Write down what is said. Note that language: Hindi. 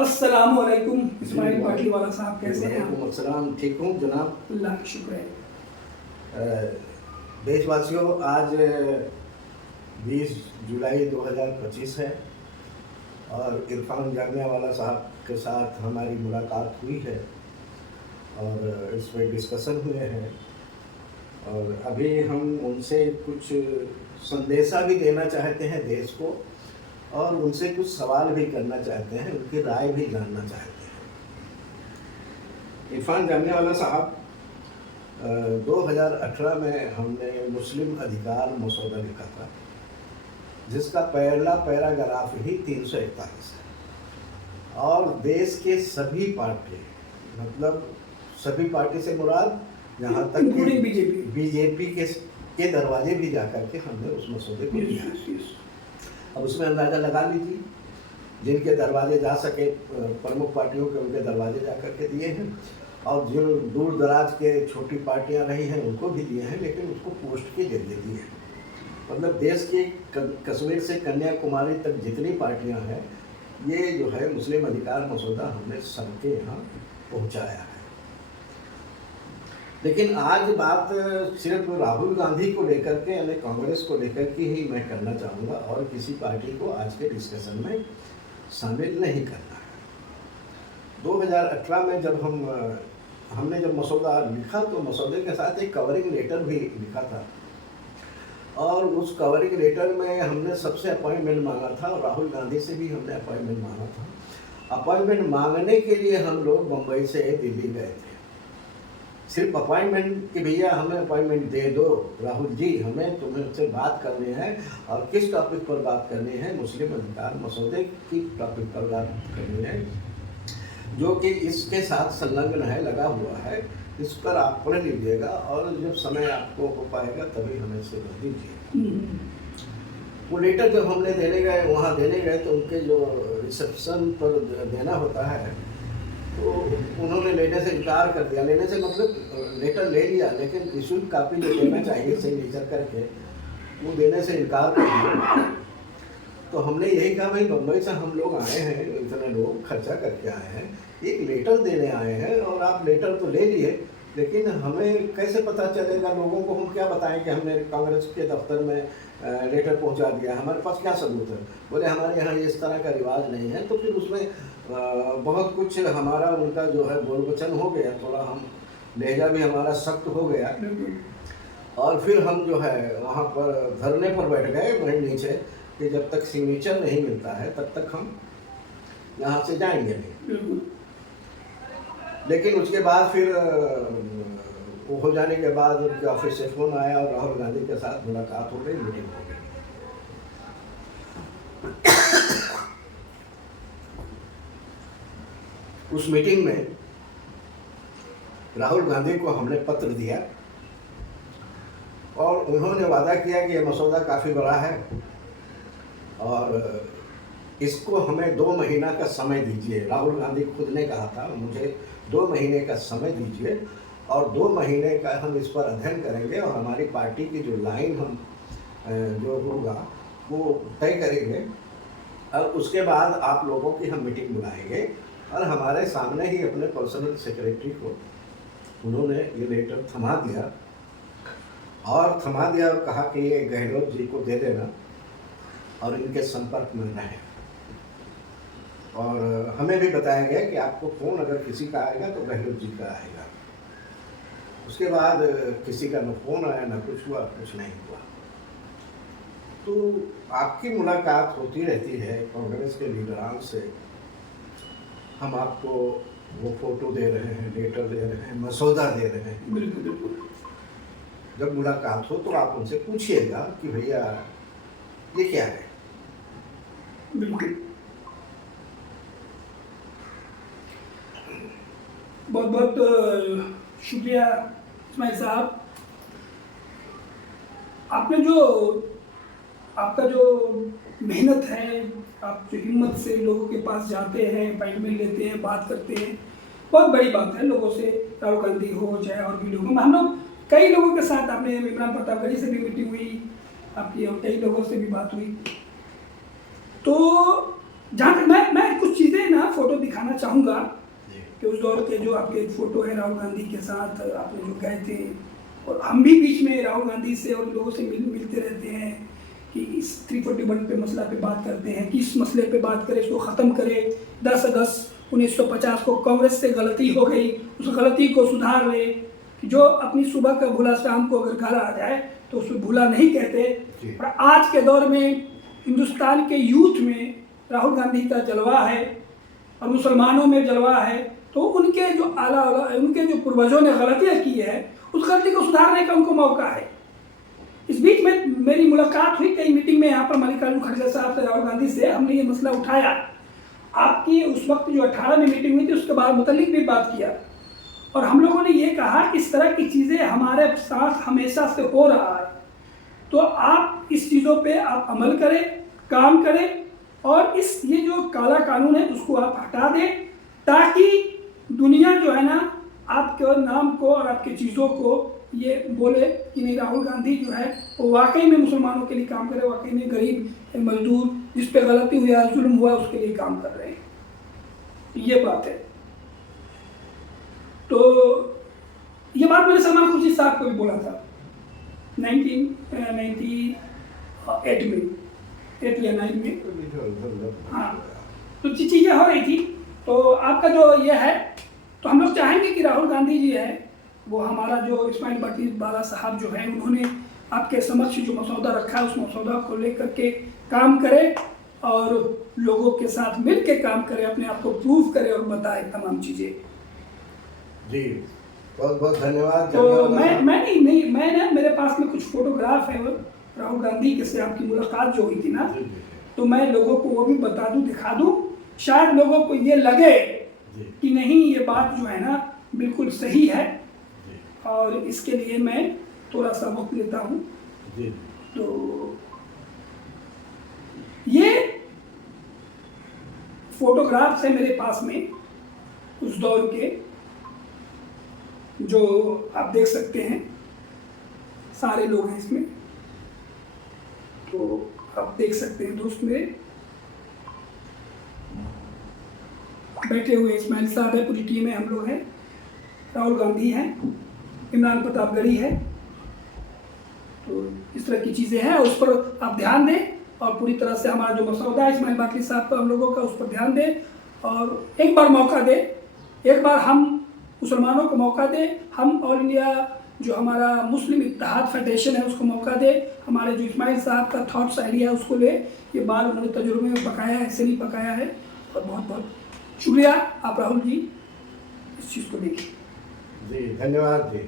अस्सलामुअलैकुम इस्माइल पाटलीवाला साहब, कैसे हैं आप? अस्सलाम, ठीक हूँ जनाब। अल्लाह का शुक्र है। देशवासियों, आज 20 जुलाई 2025 है और इरफान जामियावाला साहब के साथ हमारी मुलाकात हुई है और इस पर डिस्कशन हुए हैं और अभी हम उनसे कुछ संदेशा भी देना चाहते हैं देश को और उनसे कुछ सवाल भी करना चाहते हैं, उनकी राय भी जानना चाहते हैं। इरफान जामियावाला साहब, 2018 में हमने मुस्लिम अधिकार मसौदा लिखा था जिसका पहला पैराग्राफ ही 341 है और देश के सभी पार्टी, मतलब सभी पार्टी से मुराद यहाँ तक कि बीजेपी के दरवाजे भी जाकर के हमने उस मसौदे को लिया। अब उसमें अंदाज़ा लगा लीजिए, जिनके दरवाजे जा सके प्रमुख पार्टियों के, उनके दरवाजे जा कर के दिए हैं और जो दूर दराज के छोटी पार्टियां रही हैं उनको भी दिए हैं, लेकिन उसको पोस्ट के जरिए दिए हैं। मतलब देश के कश्मीर से कन्याकुमारी तक जितनी पार्टियां हैं, ये जो है मुस्लिम अधिकार मसौदा हमने सबके यहाँ पहुँचाया है। लेकिन आज बात सिर्फ राहुल गांधी को लेकर के यानी कांग्रेस को लेकर के ही मैं करना चाहूँगा और किसी पार्टी को आज के डिस्कशन में शामिल नहीं करना है। 2018 में जब हमने जब मसौदा लिखा तो मसौदे के साथ एक कवरिंग लेटर भी लिखा था और उस कवरिंग लेटर में हमने सबसे अपॉइंटमेंट मांगा था और राहुल गांधी से भी हमने अपॉइंटमेंट मांगा था। अपॉइंटमेंट मांगने के लिए हम लोग मुंबई से दिल्ली गए थे, सिर्फ अपॉइंटमेंट कि भैया हमें अपॉइंटमेंट दे दो राहुल जी, हमें तुमसे बात करनी है और किस टॉपिक पर बात करनी है, मुस्लिम अधिकार मसौदे की टॉपिक पर बात करनी है जो कि इसके साथ संलग्न है, लगा हुआ है। इस पर आप पढ़ लीजिएगा और जब समय आपको हो पाएगा तभी हमें से भर दीजिए। वो लेटर जब हमने देने गए, वहाँ देने गए तो उनके जो रिसेप्शन पर देना होता है तो उन्होंने लेने से इनकार कर दिया। लेने से मतलब लेटर ले लिया लेकिन इशूड कापी जो देना चाहिए सिग्नेचर करके वो देने से इनकार कर दिया। तो हमने यही कहा भाई बम्बई से हम लोग आए हैं, इतने लोग खर्चा करके आए हैं, एक लेटर देने आए हैं और आप लेटर तो ले लिए लेकिन हमें कैसे पता चलेगा, लोगों को हम क्या बताएं कि हमने कांग्रेस के दफ्तर में लेटर पहुंचा दिया, हमारे पास क्या सबूत है। बोले हमारे यहाँ इस तरह का रिवाज नहीं है। तो फिर उसमें बहुत कुछ हमारा उनका जो है बोल वचन हो गया, थोड़ा हम लहजा भी हमारा सख्त हो गया और फिर हम जो है वहाँ पर धरने पर बैठ गए वहीं नीचे कि जब तक सिग्नेचर नहीं मिलता है तब तक हम यहाँ से जाएंगे नहीं। लेकिन उसके बाद फिर वो हो जाने के बाद उनके ऑफिस से फ़ोन आया और राहुल गांधी के साथ मुलाकात हो गई, मीटिंग हो गई। उस मीटिंग में राहुल गांधी को हमने पत्र दिया और उन्होंने वादा किया कि यह मसौदा काफ़ी बड़ा है और इसको हमें 2 महीना का समय दीजिए। राहुल गांधी खुद ने कहा था मुझे 2 महीने का समय दीजिए और 2 महीने का हम इस पर अध्ययन करेंगे और हमारी पार्टी की जो लाइन हम जो होगा वो तय करेंगे और उसके बाद आप लोगों की हम मीटिंग बुलाएंगे। और हमारे सामने ही अपने पर्सनल सेक्रेटरी को उन्होंने ये लेटर थमा दिया और कहा कि ये गहलोत जी को दे देना और इनके संपर्क में रहें। और हमें भी बताया गया कि आपको फ़ोन अगर किसी का आएगा तो गहलोत जी का आएगा। उसके बाद किसी का न फ़ोन आया न कुछ हुआ, कुछ नहीं हुआ। तो आपकी मुलाकात होती रहती है कांग्रेस के लीडरान से, हम आपको वो फ़ोटो दे रहे हैं, लेटर दे रहे हैं, मसौदा दे रहे हैं। बिल्कुल बिल्कुल। जब मुलाकात हो तो आप उनसे पूछिएगा कि भैया ये क्या है। बिल्कुल। बहुत बहुत शुक्रिया इस्माइल साहब। आपका जो मेहनत है, आप जो हिम्मत से लोगों के पास जाते हैं, अपॉइंटमेंट लेते हैं, बात करते हैं, बहुत बड़ी बात है। लोगों से राहुल गांधी हो चाहे और भी लोग, हम लोग कई लोगों के साथ, आपने इमरान प्रतापगढ़ी से भी मीटिंग हुई आपकी और कई लोगों से भी बात हुई। तो जहाँ तक मैं कुछ चीज़ें ना फोटो दिखाना चाहूँगा जी कि उस दौर के जो आपके फोटो है राहुल गांधी के साथ आपने जो गए थे, और हम भी बीच में राहुल गांधी से और लोगों से मिलते रहते हैं कि इस 341 पे मसला पे बात करते हैं कि इस मसले पे बात करें, इसको ख़त्म करें। 10 अगस्त 1950 को कांग्रेस से गलती हो गई, उस गलती को सुधार ले। जो अपनी सुबह का भूला शाम को अगर घर आ जाए तो उसको भूला नहीं कहते। और आज के दौर में हिंदुस्तान के यूथ में राहुल गांधी का जलवा है और मुसलमानों में जलवा है, तो उनके जो उनके जो पूर्वजों ने गलतियाँ की है उस गलती को सुधारने का उनको मौका है। इस बीच में मेरी मुलाकात हुई कई मीटिंग में यहाँ पर मल्लिकार्जुन खड़गे साहब से, राहुल गांधी से, हमने ये मसला उठाया। आपकी उस वक्त जो 18 में मीटिंग हुई थी उसके बाद मुतल्लिक भी बात किया, और हम लोगों ने ये कहा कि इस तरह की चीज़ें हमारे साथ हमेशा से हो रहा है, तो आप इस चीज़ों पे आप अमल करें, काम करें, और ये जो काला कानून है उसको आप हटा दें, ताकि दुनिया जो है ना आपके नाम को और आपके चीज़ों को ये बोले कि नहीं, राहुल गांधी जो है वो वाकई में मुसलमानों के लिए काम करे, वाकई में गरीब मजदूर जिस पे गलती हुआ, जुल्म हुआ, उसके लिए काम कर रहे हैं। ये बात है। तो ये बात मैंने सलमान खुर्शीद साहब को भी बोला था 1998 में, 8 या 9 में। हाँ, तो चीज़ें हो रही थी। तो आपका जो ये है, तो हम लोग चाहेंगे कि राहुल गांधी जी है वो हमारा जो इस्माइल बाला साहब जो है उन्होंने आपके समक्ष जो मसौदा रखा है उस मसौदा को लेकर के काम करे और लोगों के साथ मिल के काम करे, अपने आप को प्रूव करे और बताए तमाम चीज़ें। जी बहुत बहुत धन्यवाद। तो मैं ना मेरे पास में कुछ फोटोग्राफ है राहुल गांधी के से आपकी मुलाकात जो हुई थी ना, तो मैं लोगों को वो भी बता दूं, दिखा दूं, शायद लोगों को ये लगे कि नहीं ये बात जो है ना बिल्कुल सही है, और इसके लिए मैं थोड़ा सा वक्त लेता हूँ। तो ये फोटोग्राफ्स है मेरे पास में उस दौर के, जो आप देख सकते हैं, सारे लोग हैं इसमें, तो आप देख सकते हैं दोस्त मेरे बैठे हुए। इस्माइल साहब है, पूरी टीम है, हम लोग हैं, राहुल गांधी हैं, इमरान प्रतापगढ़ी है। तो इस तरह की चीज़ें हैं, उस पर आप ध्यान दें, और पूरी तरह से हमारा जो मसौदा है इस्माइल बाकरी साहब का हम लोगों का, उस पर ध्यान दें, और एक बार मौका दें, एक बार हम मुसलमानों को मौका दें, हम ऑल इंडिया जो हमारा मुस्लिम इत्तेहाद फेडरेशन है उसको मौका दे, हमारे जो इस्माइल साहब का थॉट्स आइडिया है उसको ले। ये बार उन्होंने तजुर्बे में पकाया है, ऐसे नहीं पकाया है, और बहुत बहुत शुक्रिया आप राहुल जी इस चीज़ को देखिए। जी धन्यवाद जी।